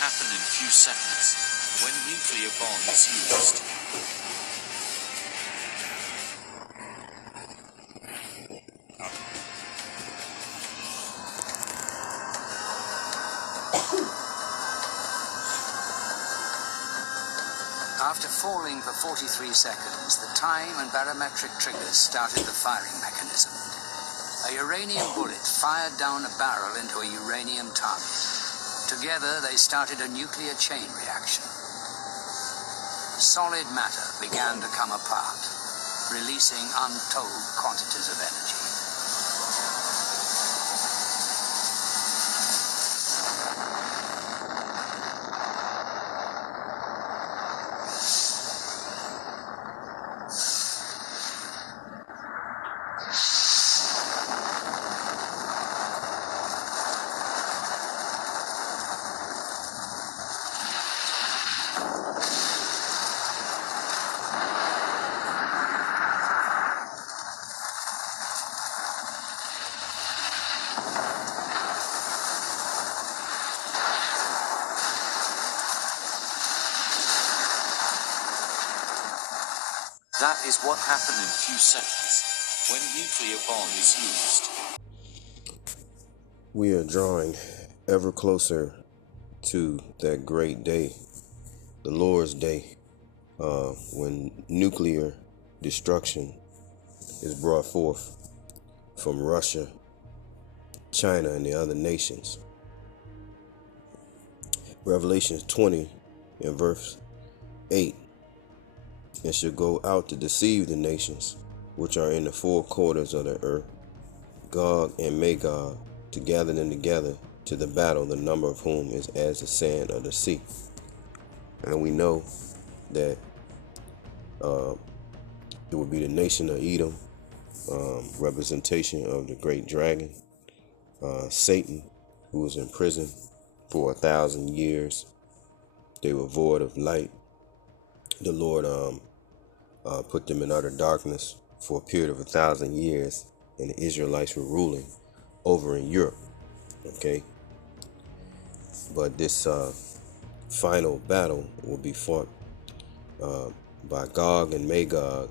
happen in few seconds when nuclear bomb is used. After falling for 43 seconds, the time and barometric triggers started the firing mechanism. A uranium bullet fired down a barrel into a uranium target. Together, they started a nuclear chain reaction. Solid matter began to come apart, releasing untold quantities of energy. That is what happened in few seconds when nuclear bomb is used. We are drawing ever closer to that great day, the Lord's Day, when nuclear destruction is brought forth from Russia, China, and the other nations. Revelation 20 in verse 8. And shall go out to deceive the nations which are in the four quarters of the earth, Gog and Magog, to gather them together to the battle, the number of whom is as the sand of the sea. And we know that it would be the nation of Edom, representation of the great dragon, Satan, who was in prison for 1,000 years. They were void of light. The Lord put them in utter darkness for a period of 1,000 years, and the Israelites were ruling over in Europe. Okay, but this final battle will be fought by Gog and Magog.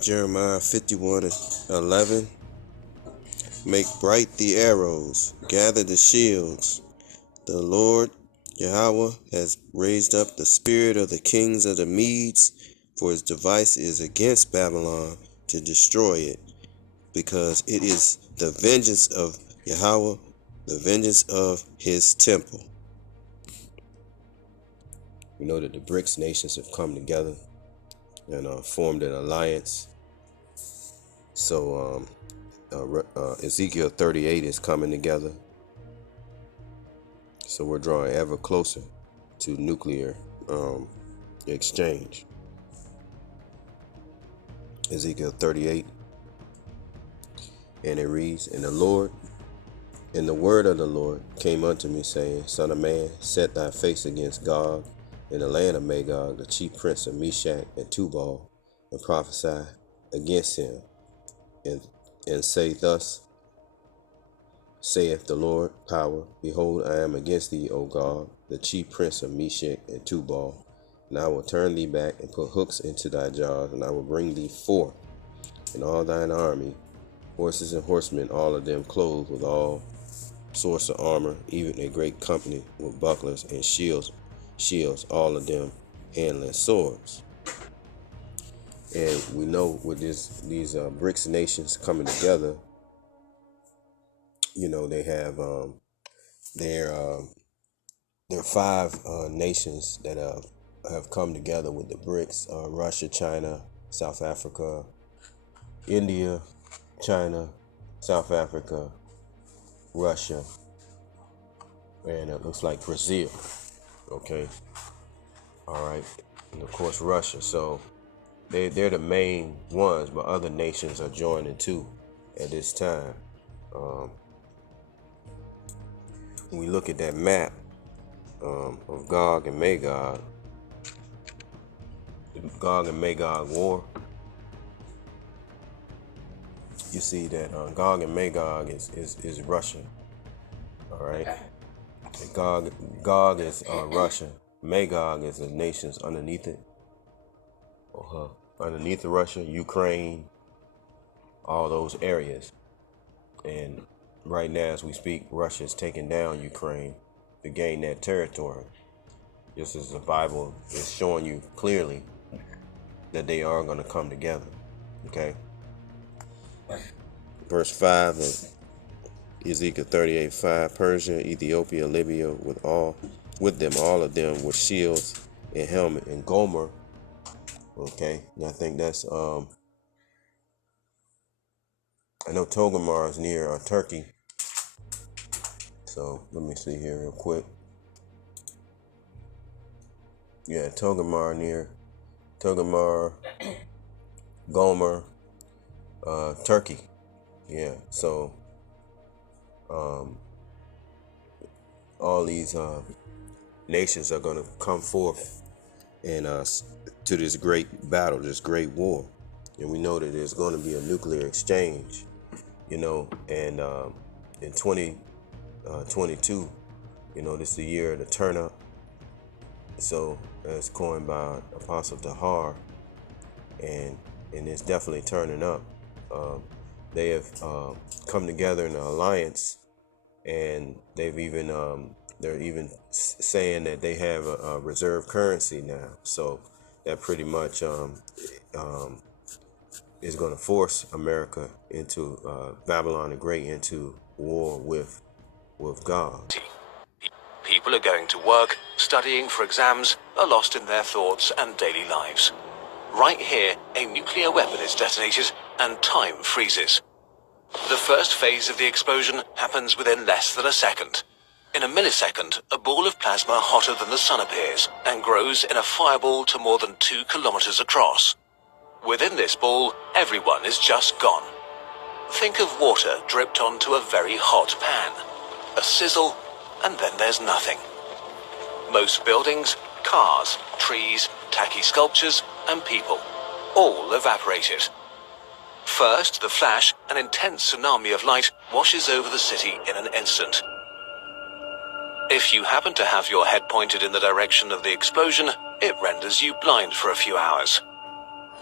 Jeremiah 51:11. Make bright the arrows, gather the shields. The Lord Yahweh has raised up the spirit of the kings of the Medes, for his device is against Babylon to destroy it, because it is the vengeance of Yahweh, the vengeance of his temple. We know that the BRICS Nations have come together and formed an alliance. So Ezekiel 38 is coming together. So we're drawing ever closer to nuclear exchange. Ezekiel 38, and it reads, And the word of the Lord came unto me, saying, Son of man, set thy face against Gog in the land of Magog, the chief prince of Meshach and Tubal, and prophesy against him, and say thus, saith the Lord power, Behold, I am against thee, O Gog, the chief prince of Meshach and Tubal, and I will turn thee back and put hooks into thy jaws, and I will bring thee forth, and all thine army, horses and horsemen, all of them clothed with all sorts of armor, even a great company with bucklers and shields, all of them handling swords. And we know with these BRICS nations coming together, you know, they have there are 5 nations that have come together with the BRICS: Russia, China, South Africa, India, China, South Africa, Russia, and it looks like Brazil. Okay, all right, and of course Russia. So they're the main ones, but other nations are joining too at this time. When we look at that map of Gog and Magog, the Gog and Magog war, you see that Gog and Magog is Russia. All right, GOG is Russia. Magog is the nations underneath it, or underneath Russia, Ukraine, all those areas. And right now, as we speak, Russia is taking down Ukraine to gain that territory. Just as the Bible is showing you clearly that they are going to come together. Okay. Verse 5 of Ezekiel 38:5, Persia, Ethiopia, Libya, with them, all of them with shields and helmet, and Gomer. Okay, and I think that's I know Togarmah is near Turkey. So let me see here real quick. Yeah, Togarmah Gomer, Turkey. Yeah, so all these nations are going to come forth and to this great battle, this great war. And we know that there's going to be a nuclear exchange, and in 2022, this is the year of the turn up. So it's coined by Apostle Dahar, and it's definitely turning up. They have come together in an alliance, and they're even saying that they have a reserve currency now. So that pretty much is going to force America into Babylon the Great into war with God. People are going to work, studying for exams, are lost in their thoughts and daily lives. Right here, a nuclear weapon is detonated and time freezes. The first phase of the explosion happens within less than a second. In a millisecond, a ball of plasma hotter than the sun appears and grows in a fireball to more than 2 kilometers across. Within this ball, everyone is just gone. Think of water dripped onto a very hot pan. A sizzle, and then there's nothing. Most buildings, cars, trees, tacky sculptures, and people, all evaporated. First, the flash, an intense tsunami of light, washes over the city in an instant. If you happen to have your head pointed in the direction of the explosion, it renders you blind for a few hours.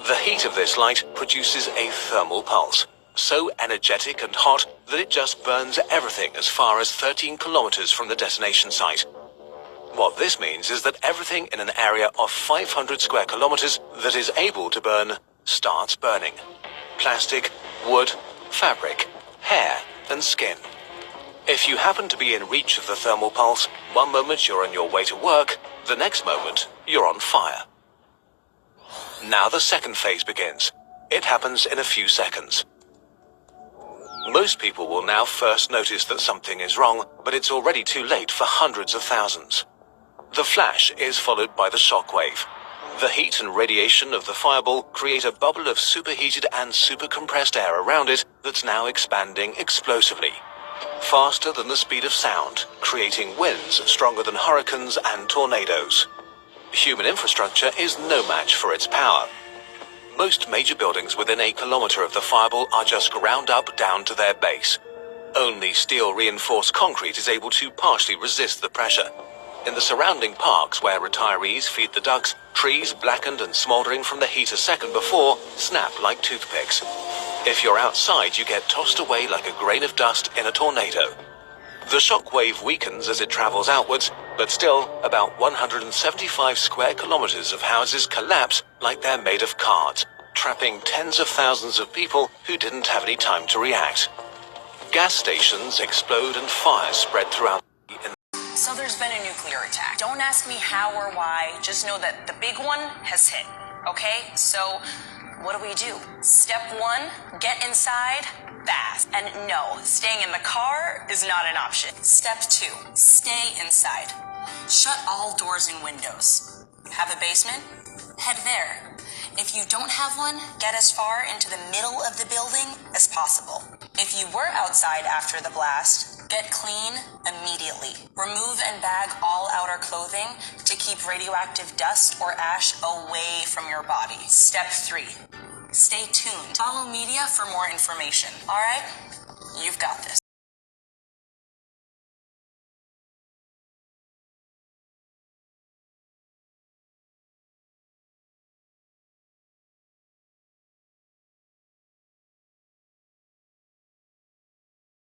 The heat of this light produces a thermal pulse, so energetic and hot that it just burns everything as far as 13 kilometers from the detonation site. What this means is that everything in an area of 500 square kilometers that is able to burn starts burning. Plastic, wood, fabric, hair, and skin. If you happen to be in reach of the thermal pulse, one moment you're on your way to work, the next moment you're on fire. Now the second phase begins. It happens in a few seconds. Most people will now first notice that something is wrong, but it's already too late for hundreds of thousands. The flash is followed by the shockwave. The heat and radiation of the fireball create a bubble of superheated and supercompressed air around it that's now expanding explosively. Faster than the speed of sound, creating winds stronger than hurricanes and tornadoes. Human infrastructure is no match for its power. Most major buildings within a kilometer of the fireball are just ground up down to their base. Only steel-reinforced concrete is able to partially resist the pressure. In the surrounding parks where retirees feed the ducks, trees blackened and smoldering from the heat a second before snap like toothpicks. If you're outside, you get tossed away like a grain of dust in a tornado. The shockwave weakens as it travels outwards, but still, about 175 square kilometers of houses collapse like they're made of cards, trapping tens of thousands of people who didn't have any time to react. Gas stations explode and fires spread throughout. So there's been a nuclear attack. Don't ask me how or why, just know that the big one has hit, okay? So what do? Step 1, get inside fast. And no, staying in the car is not an option. Step 2, stay inside. Shut all doors and windows. Have a basement? Head there. If you don't have one, get as far into the middle of the building as possible. If you were outside after the blast, get clean immediately. Remove and bag all outer clothing to keep radioactive dust or ash away from your body. Step 3, stay tuned. Follow media for more information. All right? You've got this.